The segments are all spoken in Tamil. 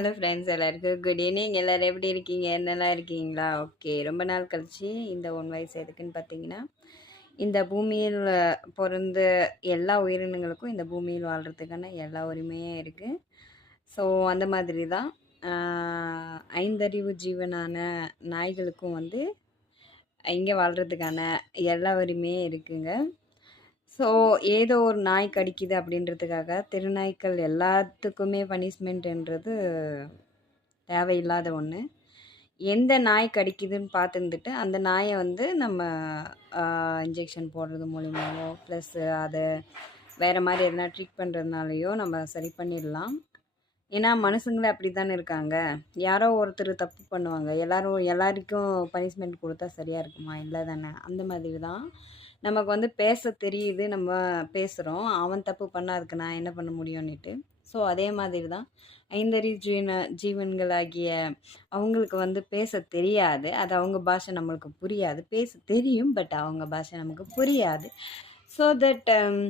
ஹலோ ஃப்ரெண்ட்ஸ் எல்லாருக்கும் குட் ஈவினிங் எல்லோரும் எப்படி இருக்கீங்க? என்னெல்லாம் இருக்கீங்களா? ஓகே ரொம்ப நாள் கழிச்சு இந்த ஒன் வயசு எதுக்குன்னு பார்த்தீங்கன்னா இந்த பூமியில் பிறந்த எல்லா உயிரினங்களுக்கும் இந்த பூமியில் வாழ்கிறதுக்கான எல்லா உரிமையும் இருக்குது ஸோ அந்த மாதிரி தான் ஐந்தறிவு ஜீவனான நாய்களுக்கும் வந்து இங்கே வாழ்கிறதுக்கான எல்லா உரிமையும் இருக்குங்க. ஸோ ஏதோ ஒரு நாய் கடிக்குது அப்படின்றதுக்காக திருநாய்க்கள் எல்லாத்துக்குமே பனிஷ்மெண்ட்ன்றது தேவையில்லாத ஒன்று எந்த நாய் கடிக்குதுன்னு பார்த்துருந்துட்டு அந்த நாயை வந்து நம்ம இன்ஜெக்ஷன் போடுறது மூலிமாவோ ப்ளஸ்ஸு அதை வேறு மாதிரி எதனா ட்ரீட் பண்ணுறதுனாலையோ நம்ம சரி பண்ணிடலாம். ஏன்னா மனுஷங்களே அப்படி தானே இருக்காங்க. யாரோ ஒருத்தர் தப்பு பண்ணுவாங்க. எல்லோரும் எல்லாருக்கும் பனிஷ்மெண்ட் கொடுத்தா சரியாக இருக்குமா? இல்லை தானே அந்த மாதிரி தான் நமக்கு வந்து பேச தெரியுது நம்ம பேசுகிறோம் அவன் தப்பு பண்ணால் அதுக்கு நான் என்ன பண்ண முடியும்னுட்டு. ஸோ அதே மாதிரி தான் ஐந்தறி ஜீவன ஜீவன்களாகிய அவங்களுக்கு வந்து பேச தெரியாது. அது அவங்க பாஷை நம்மளுக்கு புரியாது. பேச தெரியும் பட் அவங்க பாஷை நமக்கு புரியாது. ஸோ தட் um,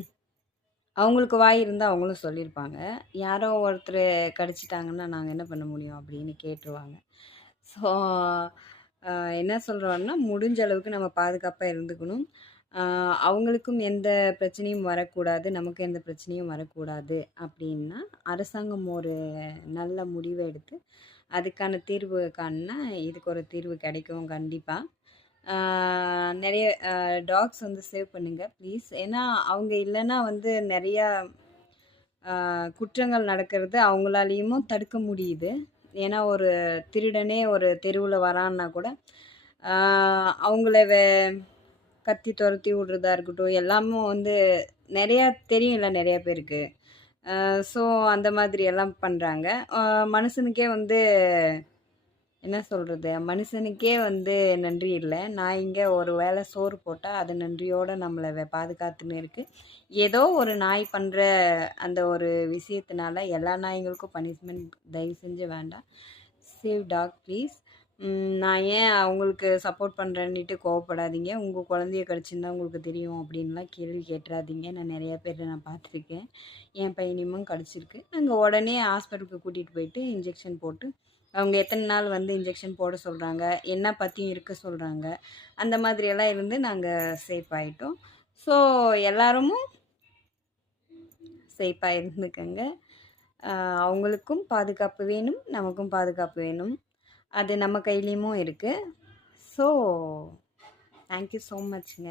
அவங்களுக்கு வாய் இருந்தால் அவங்களும் சொல்லியிருப்பாங்க யாரோ ஒருத்தர் கடிச்சிட்டாங்கன்னா நாங்கள் என்ன பண்ண முடியும் அப்படின்னு கேட்டுருவாங்க. ஸோ என்ன சொல்கிறோன்னா முடிஞ்ச அளவுக்கு நம்ம பாதுகாப்பாக இருந்துக்கணும். அவங்களுக்கும் எந்த பிரச்சனையும் வரக்கூடாது நமக்கு எந்த பிரச்சனையும் வரக்கூடாது அப்படின்னா அரசாங்கம் ஒரு நல்ல முடிவை எடுத்து அதுக்கான தீர்வு காணுனா இதுக்கு ஒரு தீர்வு கிடைக்கும் கண்டிப்பாக நிறைய டாக்ஸ் வந்து சேவ் பண்ணுங்கள் ப்ளீஸ் ஏன்னா அவங்க இல்லைன்னா வந்து நிறையா குற்றங்கள் நடக்கிறது அவங்களாலேயும் தடுக்க முடியுது. ஏன்னா ஒரு திருடனே ஒரு தெருவில் வரான்னா கூட அவங்கள வே கத்தி துரத்தி விட்றதா இருக்கட்டும் எல்லாமும் வந்து நிறையா தெரியும்ல நிறையா பேருக்கு. ஸோ அந்த மாதிரி எல்லாம் பண்ணுறாங்க மனுஷனுக்கே வந்து என்ன சொல்கிறது மனுஷனுக்கே வந்து நன்றி இல்லை. நான் இங்கே ஒரு வேளை சோறு போட்டால் அது நன்றியோடு நம்மளை பாதுகாத்துன்னு இருக்குது ஏதோ ஒரு நாய் பண்ணுற அந்த ஒரு விஷயத்தினால எல்லா நாய்களுக்கும் பனிஷ்மெண்ட் தயவு செஞ்சு வேண்டாம். Save dog please. நான் ஏன் அவங்களுக்கு சப்போர்ட் பண்ணுறேன்னுட்டு கோவப்படாதீங்க. உங்கள் குழந்தைய கிடச்சிருந்தா உங்களுக்கு தெரியும் அப்படின்லாம் கேள்வி கேட்டுறாதீங்க. நான் நிறையா பேர் நான் பார்த்துருக்கேன். என் பையனையும் கிடச்சிருக்கு. நாங்கள் உடனே ஹாஸ்பிட்டலுக்கு கூட்டிகிட்டு போயிட்டு இன்ஜெக்ஷன் போட்டு அவங்க எத்தனை நாள் வந்து இன்ஜெக்ஷன் போட சொல்கிறாங்க என்ன பற்றியும் இருக்க சொல்கிறாங்க அந்த மாதிரியெல்லாம் இருந்து நாங்கள் சேஃப் ஆகிட்டோம் ஸோ எல்லாரும் சேஃபாக இருந்துக்கங்க. அவங்களுக்கும் பாதுகாப்பு வேணும் நமக்கும் பாதுகாப்பு வேணும். அது நம்ம கையிலையும் இருக்குது ஸோ தேங்க்யூ ஸோ மச்ங்க